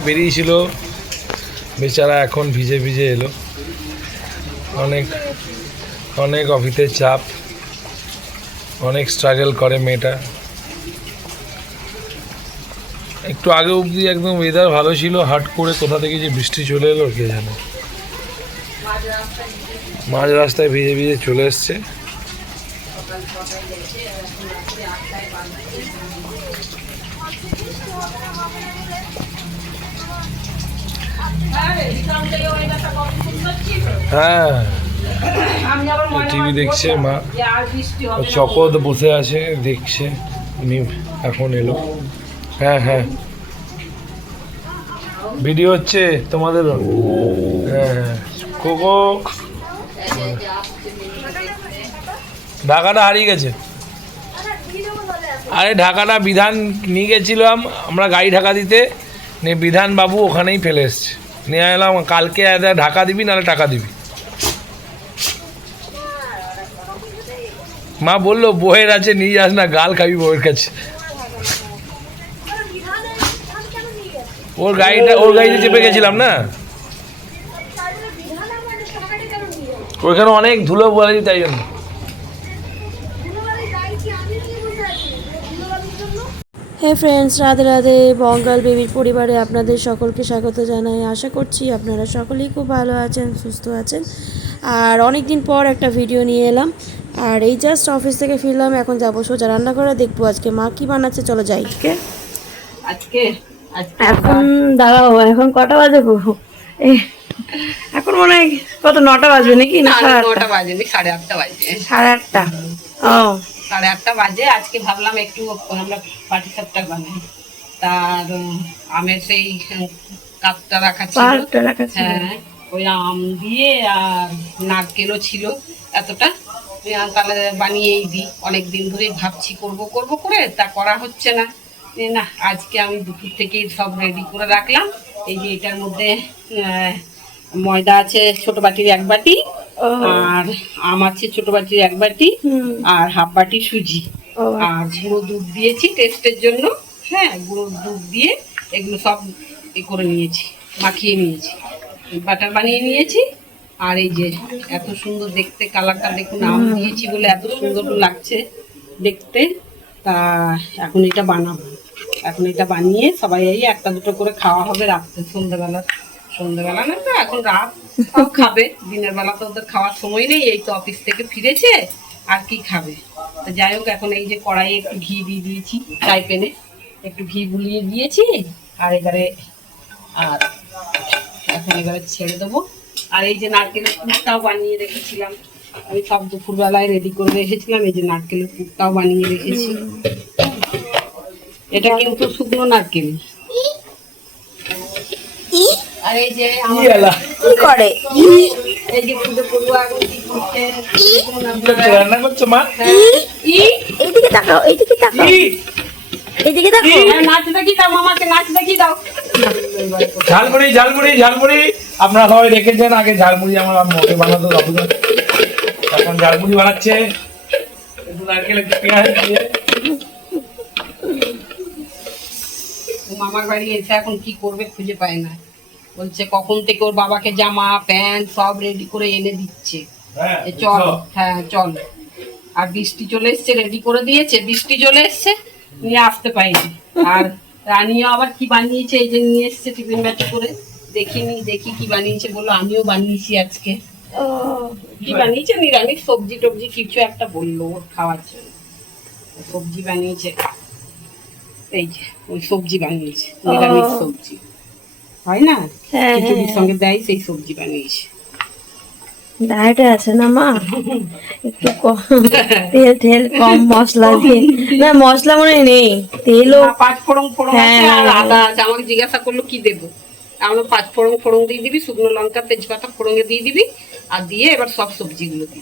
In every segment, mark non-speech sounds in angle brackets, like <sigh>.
বেরিয়েছিল। বেচারা এখন ভিজে ভিজে এলো। অনেক অনেক অফিসের চাপ। অনেক স্ট্রাগল করে মেয়েটা। একটু আগে অবধি একদম ওয়েদার ভালো ছিল হাট করে কোথা থেকে যে বৃষ্টি চলে এলো, কে জানে। মাঝ রাস্তায় ভিজে ভিজে চলে এসছে। হ্যাঁ। টিভি দেখছে মা ও চকদ বসে আছে দেখছে উনি এখন এলো। হ্যাঁ হ্যাঁ। ভিডিও হচ্ছে তোমাদের। হ্যাঁ হ্যাঁ। কোকো ঢাকাটা হারিয়ে গেছে। আরে ঢাকাটা বিধান নিয়ে গেছিলাম, আমরা গাড়ি ঢাকা দিতে, নিয়ে বিধান বাবু ওখানেই ফেলে এসছে। নিয়ে এলাম, কালকে ঢাকা দিবি, নাহলে টাকা দিবি। মা বলল, বইয়ের আছে নিয়ে যাস না, গাল খাবি বউয়ের কাছে। ওর গাড়িটা, ওর গাড়িতে চেপে গেছিলাম না? ওইখানে অনেক ধুলো বলে তাই জন্য। হে ফ্রেন্ডস রাধে রাধে বঙ্গাল বেবির পরিবারে আপনাদের সকলকে স্বাগত জানাই। আশা করছি আপনারা সকলেই খুব ভালো আছেন সুস্থ আছেন। আর অনেক দিন পর একটা ভিডিও নিয়ে এলাম। আর এই জাস্ট অফিস থেকে ফিরলাম এখন যাব সোজা রান্না করে দেখব আজকে মা কি বানাচ্ছে চলো যাই। আজকে? আজকে? এখন দাঁড়াও এখন কটা বাজে গো এ, এখন মনে হয় কত নটা বাজবে নাকি? না সাড়ে আটটা। বাজে সাড়ে আটটা বাজে? সাড়ে আটটা। ও। সাড়ে আটটা বাজে আজকে ভাবলাম একটু আমরা পাটি সাপটা বানাই। তার আমের সেই কাপটা রাখা ছিল। রাখা হ্যাঁ ওই আম দিয়ে আর নারকেলও ছিল এতটা। তাহলে বানিয়েই দিই। অনেক দিন ধরেই ভাবছি করব করব করে তা করা হচ্ছে না। না আজকে আমি দুপুর থেকেই সব রেডি করে রাখলাম। এই যে এটার মধ্যে ময়দা আছে ছোট বাটির এক বাটি। আর আম আছে ছোট বাটির এক বাটি আর হাফ বাটি সুজি। আর গুঁড়ো দুধ দিয়েছি টেস্টের জন্য। হ্যাঁ গুঁড়ো দুধ দিয়ে এগুলো সব এ করে নিয়েছি মাখিয়ে নিয়েছি। বাটার বানিয়ে নিয়েছি। আর এই যে এত সুন্দর দেখতে কালারটা দেখুন আম দিয়েছি বলে এত সুন্দর লাগছে দেখতে। তা এখন এটা বানাবো। এখন এটা বানিয়ে সবাই এই একটা দুটো করে খাওয়া হবে রাত্রে সন্ধ্যেবেলা। সন্ধ্যেবেলা না তো, এখন রাত খাবে। দিনের বেলা তো ওদের খাওয়ার সময় নেই, এই তো অফিস থেকে ফিরেছে, আর কি খাবে? তো যাই হোক, এখন এই যে কড়াইয়ে একটু ঘি দিয়ে দিয়েছি চাই পেনে একটু ঘি গুলিয়ে দিয়েছি, আর এবারে, আর এখন এবারে ছেড়ে দেবো। আর এই যে নারকেলের পুরটাও বানিয়ে রেখেছিলাম। আমি সব দুপুরবেলায় রেডি করে রেখেছিলাম, এই যে নারকেলের পুরটাও বানিয়ে রেখেছি। এটা কিন্তু শুকনো নারকেল। আর এই যে কি করে? এই যে পুজো পড়ুয়া কি করছে? দেখুন আপনারা। রান্না করছ মা? এইদিকে তাকাও এইদিকে তাকাও। এইদিকে তাকাও। নাচ দেখি দাও মামাকে নাচ দেখি দাও? ঝালমুড়ি ঝালমুড়ি ঝালমুড়ি। আপনারা সবাই রেখেছেন আগে ঝালমুড়ি আমার মোটে বানাতো বাবু এখন ঝালমুড়ি বানাচ্ছে। একটু নারকেল একটু পেঁয়াজ দিয়ে। মামার বাড়ি এসে এখন কি করবে খুঁজে পায় না। বলছে কখন থেকে ওর বাবাকে জামা প্যান্ট সব রেডি করে এনে দিচ্ছে। হ্যাঁ চল হ্যাঁ চল। আর বৃষ্টি চলে এসছে রেডি করে দিয়েছে। বৃষ্টি চলে এসছে নিয়ে আসতে পাইনি আর রানিও আবার কি বানিয়েছে এই যে নিয়ে এসছে টিফিন ব্যাচে করে। দেখিনি দেখি কি বানিয়েছে বলল আমিও বানিয়েছি আজকে। কি বানিয়েছে? নিরামিষ সবজি টবজি কিছু একটা বলল ওর খাওয়ার জন্য। সবজি বানিয়েছে। এই যে ওই সবজি বানিয়েছে নিরামিষ সবজি। হয় না? হ্যাঁ, খিচুড়ির সঙ্গে দেয় সেই সবজি বানিয়েছে ডায়েটে আছে না মা? একটু কম তেল তেল কম মশলা দিয়ে। না মশলা মনে নেই। তেলও পাঁচ ফোড়ন ফোড়ন আছে হ্যাঁ, আর হ্যাঁ। আদা আছে। আমাকে জিজ্ঞাসা করল কি দেবো? আমরা পাঁচ ফোড়ন ফোড়ন দিয়ে দিবি শুকনো লঙ্কা তেজপাতা ফোড়নে দিয়ে দিবি আর দিয়ে এবার সব সবজিগুলো দিবি।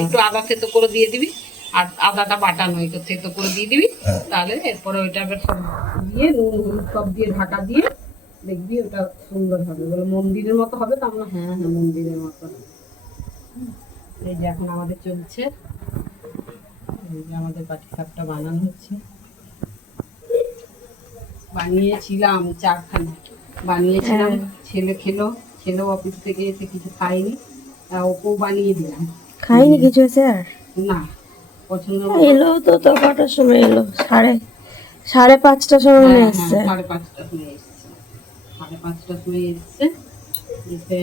একটু আদা থেতো করে দিয়ে দিবি আর আদাটা বাটা নয় তো থেতো করে দিয়ে দিবি। তাহলে এরপরে ওইটা এবার সব দিয়ে নুন হলুদ সব দিয়ে ঢাকা দিয়ে দেখবি ওটা সুন্দর হবে। বলে মন্দিরের মতো হবে তো? আমরা হ্যাঁ হ্যাঁ মন্দিরের মতো। এই যে এখন আমাদের চলছে। এই যে আমাদের পাটি সাপটা বানানো হচ্ছে। বানিয়েছিলাম চারখানা। বানিয়েছিলাম ছেলে খেলো ছেলেও অফিস থেকে এসে কিছু খায়নি। তা ওকেও বানিয়ে দিলাম। খাইনি কিছু স্যার না পছন্দ এলো তো তো কটার সময় এলো? সাড়ে সাড়ে পাঁচটার সময় হ্যাঁ, এসছে হ্যাঁ, সাড়ে পাঁচটার সময় এসছে। সাড়ে পাঁচটার সময় এসছে। এসে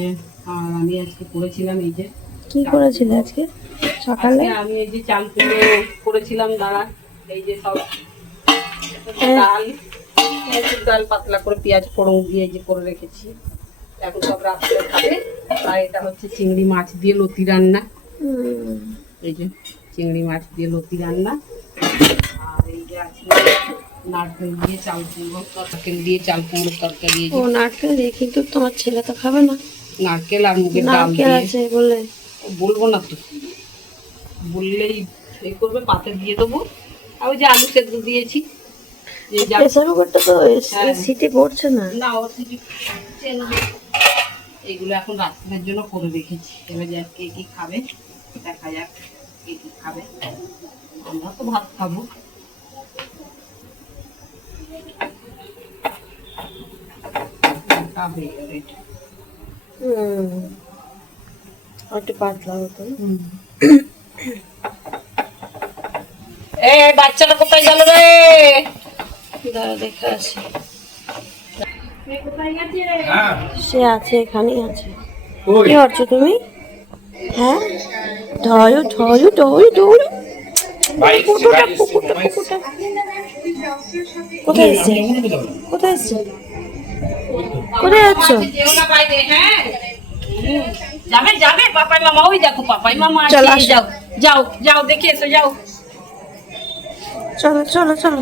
আর আমি আজকে করেছিলাম এই যে কি করেছিলে আজকে? সকালে? আমি এই যে চাল কুমড়ো করেছিলাম দাঁড়া এই যে সব ডাল ডাল পাতলা করে পেঁয়াজ ফোড়ন দিয়ে যে করে রেখেছি। এখন সব রাত্রে খাবে। আর এটা হচ্ছে চিংড়ি মাছ দিয়ে লতি রান্না। এই যে চিংড়ি মাছ দিয়ে লতি রান্না। আর এই যে আছে নারকেল দিয়ে চাল কুমড়ো নারকেল দিয়ে চাল কুমড়োর তরকারি ও নারকেল দিয়ে কিন্তু তোমার ছেলে তো খাবে না। নারকেল আর মুগের ডাল দিয়ে। আছে বলে। বলব না তো। বললেই এই করবে পাতে দিয়ে দেবো। আর ওই যে আলু সেদ্ধ দিয়েছি। প্রেসার কুকারটা তো হ্যাঁ। সিটি পড়ছে না। না ও না। এগুলো এখন রাত্রের জন্য করে রেখেছি। এবার যা কে কি খাবে দেখা যাক কে কি খাবে। আমরা তো ভাত খাব। খাবে এবার এটা। একটু পাতলা হতো। এ বাচ্চাটা কোথায় গেল রে? দাঁড়া দেখে আসি। হ্যাঁ। সে আছে এখানেই আছে। কই? কি করছ তুমি? হ্যাঁ। কুকুরটা কোথায় এসছে। কোথায় এসছে? কোথায় যাচ্ছ? হ্যাঁ। যাবে যাবে পাপাই মামা ওই দেখো পাপাই মামা চল, যাও যাও যাও দেখে এসো যাও। চলো চলো চলো।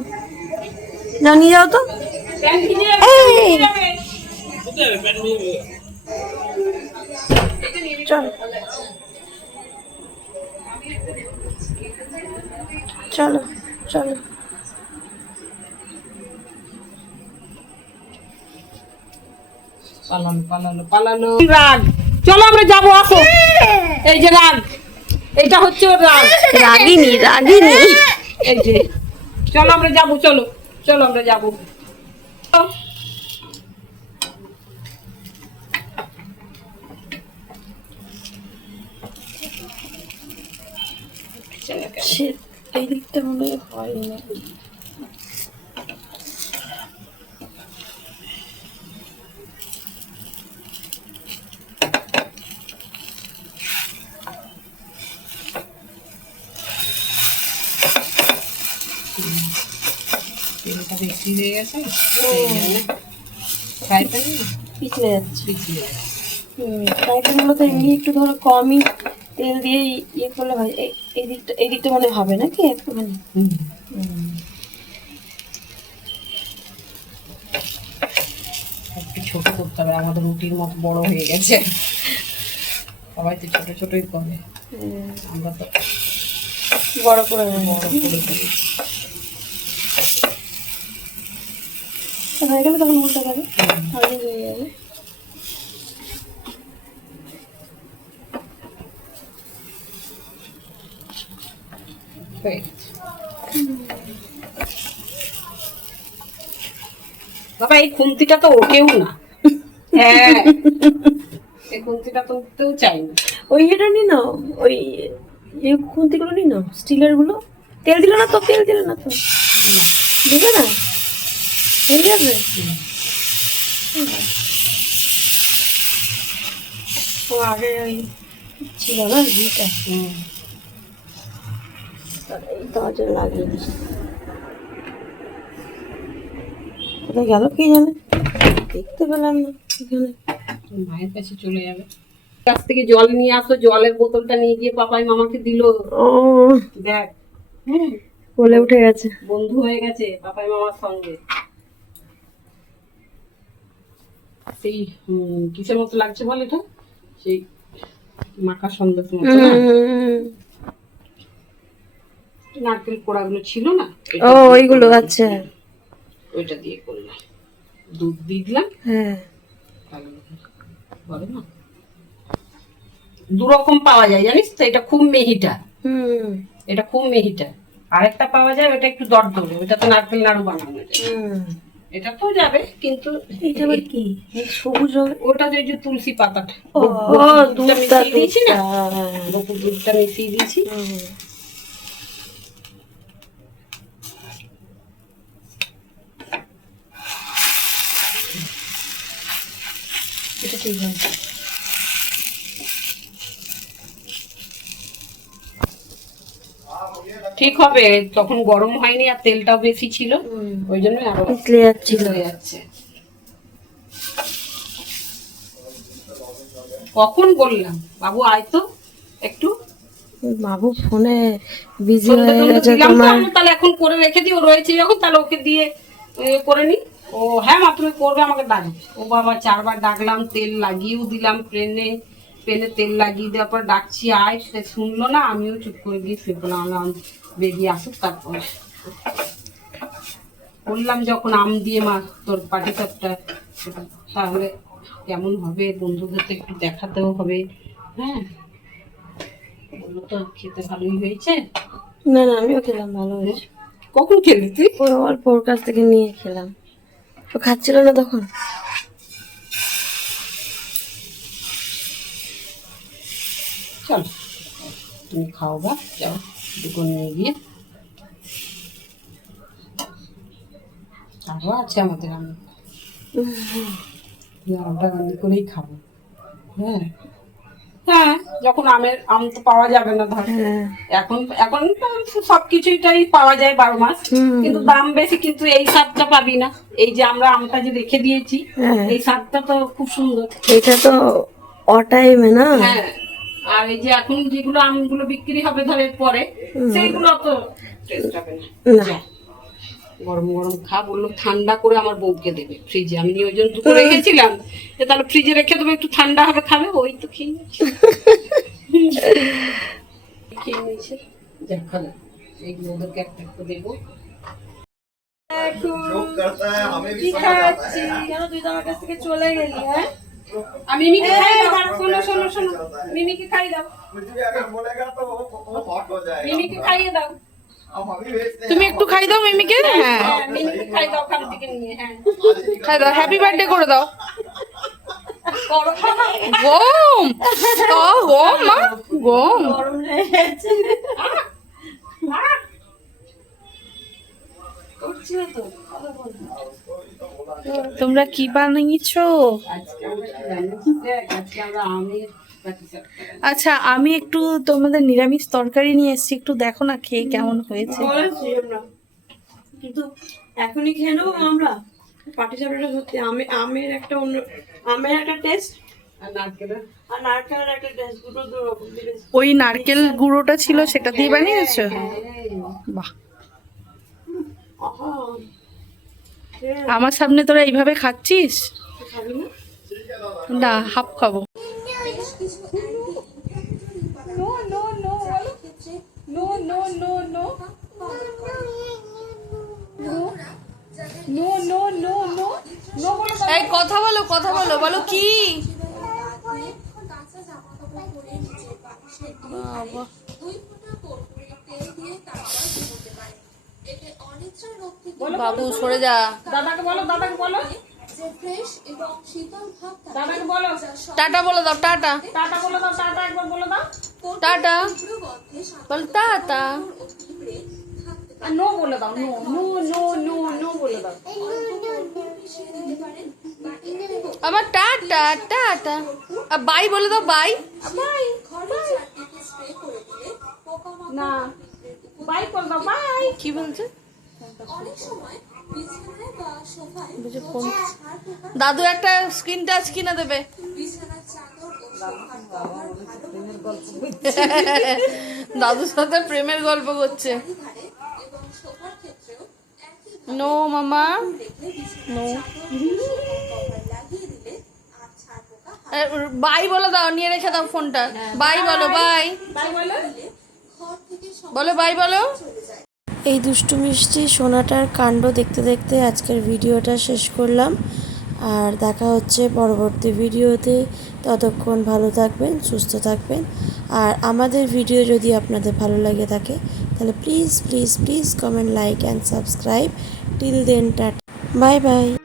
না নিয়ে যাও তো। চলো। চলো চলো। পালানো পালানো পালানো রাগ। চলো আমরা যাব আসো। এই যে রাগ। এটা হচ্ছে ওর রাগ। রাগিনি রাগিনি। এই যে। চলো আমরা যাব চলো চলো আমরা যাব। এই দিকটা মনে হয় না। তেলটা বেশি হয়ে গেছে। ফ্রাই প্যান পিছলে যাচ্ছে। পিছিয়ে ফ্রাই প্যানগুলো তো এমনি একটু ধরো কমই তেল দিয়ে ইয়ে করলে ভাই এই- এই দিকটা এই দিকটা মনে হবে নাকি একটুখানি? একটু ছোট করতে হবে আমাদের রুটির মতো বড় হয়ে গেছে। সবাই তো ছোট ছোটই করে। আমরা তো বড় করে বড় করে হয়ে গেলে তখন উল্টে যাবে তাহলে হয়ে যাবে। বাবা এই খুন্তিটা তো ওঠেও না। হ্যাঁ। এই খুন্তিটা তো উঠতেও চাই না ওই এটা নি না ওই এই খুন্তিগুলো নি না স্টিলেরগুলো তেল দিল না তো তেল দিল না তো। দিবে না? হয়ে যাবে ও আগে ওই ছিল না ঘিটা? হুম। এই দরজা লাগিয়ে দিছে কোথায় গেল কি জানে? দেখতে পেলাম না এখানে। মায়ের কাছে চলে যাবে। কাছ থেকে জল নিয়ে আসো জলের বোতলটা নিয়ে গিয়ে পাপাই মামাকে দিল। দেখ। বলে উঠে গেছে। বন্ধু হয়ে গেছে পাপাই মামার সঙ্গে। সেই কিসের মতো লাগছে বল এটা? সেই মাখা সন্দেশ মতো নারকেল কোড়াগুলো ছিল না? ও ওইগুলো আচ্ছা। ওইটা দিয়ে করলাম। দুধ দিয়ে দিলাম। হ্যাঁ। বলে না। দু রকম পাওয়া যায় জানিস তো? এটা খুব মেহিটা। হুম। এটা খুব মেহিটা। আরেকটা পাওয়া যায় ওটা একটু দর ধরে ওটা তো নারকেল নাড়ু বানানো যায়। এটা তো যাবে কিন্তু এটা কি? সবুজ ওটা যে যে তুলসী পাতাটা। ও দুধটা দিয়েছি না? দুধটা, মিশিয়ে দিয়েছি। এটা ঠিক আছে। ঠিক হবে তখন গরম হয়নি আর তেলটাও বেশি ছিল। ওই জন্য আরও পিছলে যাচ্ছিল যাচ্ছে। কখন বললাম? বাবু আয় তো একটু। বাবু ফোনে বিজি হয়ে গেছে তোমার। তাহলে এখন করে রেখে দিই ও রয়েছে যখন তাহলে ওকে দিয়ে করে নি ও হ্যাঁ মা তুমি করবে আমাকে ডাকবে ও বাবা চারবার ডাকলাম তেল লাগিয়েও দিলাম প্লেনে পেনে তেল লাগিয়ে দেওয়ার পর ডাকছি আয় সে শুনলো না আমিও চুপ করে গিয়ে শুয়ে পড়লাম। আমি বেরিয়ে আসুক তারপরে বললাম যখন আম দিয়ে মা তোর পাটি সাপটা তাহলে কেমন হবে? বন্ধুদের তো একটু দেখাতেও হবে। হ্যাঁ? তো খেতে ভালোই হয়েছে। না না আমিও খেলাম ভালো হয়েছে। কখন খেলি তুই? অল্প ওর কাছ থেকে নিয়ে খেলাম। তো খাচ্ছিল না তখন। চল তুমি খাও বা যাও। গিয়ে আরও আছে আমাদের আমি। <laughs> আমটা রান্না করেই খাব। হ্যাঁ। হ্যাঁ যখন আমের আম তো পাওয়া যাবে না ধর। হ্যাঁ। এখন এখন তো সবকিছুটাই পাওয়া যায় বারো মাস। কিন্তু দাম বেশি কিন্তু এই স্বাদটা পাবি না। এই যে আমরা আমটা যে রেখে দিয়েছি হ্যাঁ। এই স্বাদটা তো খুব সুন্দর। এটা তো অ টাইমে না? হ্যাঁ। আর এই যে এখন যেগুলো আমগুলো বিক্রি হবে ধর এর পরে সেইগুলো তো টেস্ট হবে না। গরম গরম খা বলল ঠান্ডা করে আমার বউকে দেবে ফ্রিজে আমি নিয়োজন দুটো রেখেছিলাম যে তাহলে ফ্রিজে রেখে দেবো একটু ঠান্ডা হবে খাবে ওই তো খেয়ে নিচ্ছে <laughs> খেয়ে নিয়েছে। যা খাবে এইগুলো ওদেরকে একটা একটা দেবো। কি খাচ্ছি কেন তুই তো আমার কাছ থেকে চলে গেলি হ্যাঁ? মিমিকে খাই দাও। শোনো শোনো শোনো। মিমিকে খাই দাও। মিমিকে খাইয়ে দাও। তুমি একটু খাই দাও মিমিকে? হ্যাঁ হ্যাঁ। মিমিকে খাই দাও ওখান থেকে নিয়ে হ্যাঁ। খাই দাও হ্যাপি বার্থডে করে দাও। করো গম ও গম মা গম। গরম লেগেছে। তোমরা কি বানিয়েছো? আচ্ছা আমি একটু তোমাদের নিরামিষ তরকারি নিয়ে এসেছি। একটু দেখো না খেয়ে কেমন হয়েছে। কিন্তু এখনই খেয়ে নেব আমরা? পাটি সত্যি আমে আমের একটা অন্য আমের একটা টেস্ট ওই নারকেল গুঁড়োটা ছিল সেটা দিয়ে বানিয়েছো? বাহ। আহা আমার সামনে তোরা এইভাবে খাচ্ছিস? না না হাফ খাব। এই কথা বলো কথা বলো বলো কি? বাবা। বাবু সরে যা। দাদাকে বলো দাদাকে বলো। টাটা বলে দাও টাটা। টাটা বলে দাও টাটা একবার বলে দাও। টাটা। বল টাটা। আর নো বলে দাও no no no no no বলে দাও। আমার টাটা টাটা। আর বাই বলে দাও বাই বাই। না। বাই করে দাও বাই কি বলছে? দাদু একটা স্ক্রিন টাচ কিনে দেবে। <laughs> দাদুর সাথে প্রেমের গল্প করছে। নো মামা। নো। বাই বলে দাও নিয়ে রেখে দাও ফোনটা বাই বলো বাই বাই বলো। বলো বলো। এই দুষ্টু মিষ্টি সোনাটার কাণ্ড দেখতে দেখতে আজকের ভিডিওটা শেষ করলাম। আর দেখা হচ্ছে পরবর্তী ভিডিওতে। ততক্ষণ ভালো থাকবেন, সুস্থ থাকবেন। আর আমাদের ভিডিও যদি আপনাদের ভালো লাগে থাকে, তাহলে please please please comment like and subscribe till then tata. Bye bye.